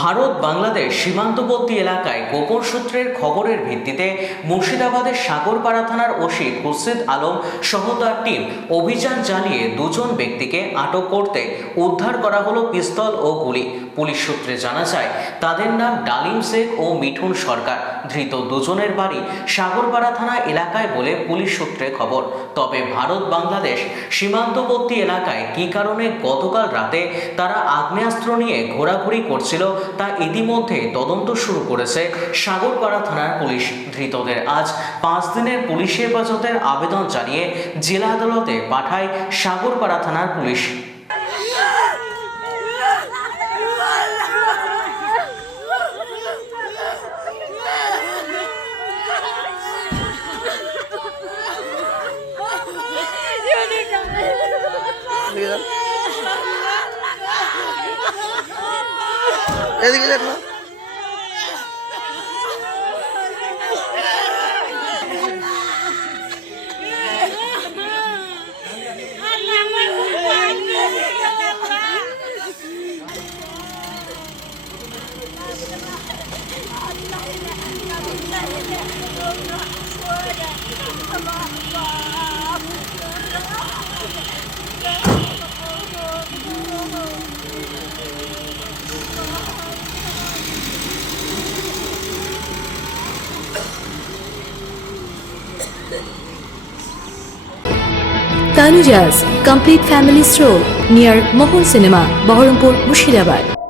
ভারত বাংলাদেশ সীমান্তবর্তী এলাকায় গোপন সূত্রের খবরের ভিত্তিতে মুর্শিদাবাদের সাগরপাড়া থানার ওসি খুরশিদ আলম সহ তার টিম অভিযান চালিয়ে দুজন ব্যক্তিকে আটক করতে উদ্ধার করা হলো পিস্তল ও গুলি। পুলিশ সূত্রে জানা যায়, তাদের নাম ডালিম শেখ ও মিঠুন সরকার। ধৃত দুজনের বাড়ি সাগরপাড়া থানা এলাকায় বলে পুলিশ সূত্রে খবর। তবে ভারত বাংলাদেশ সীমান্তবর্তী এলাকায় কী কারণে গতকাল রাতে তারা আগ্নেয়াস্ত্র নিয়ে ঘোরাঘুরি করছিল তা ইতিমধ্যে তদন্ত শুরু করেছে সাগরপাড়া থানার পুলিশ ধৃতদের। আজ পাঁচ দিনের পুলিশ হেফাজতের আবেদন জানিয়ে জেলা আদালতে পাঠায় সাগরপাড়া থানার পুলিশ। এদিকে যান না Tanujas Complete Family Stroll near Mohol Cinema, Baharampur, Mushirabad.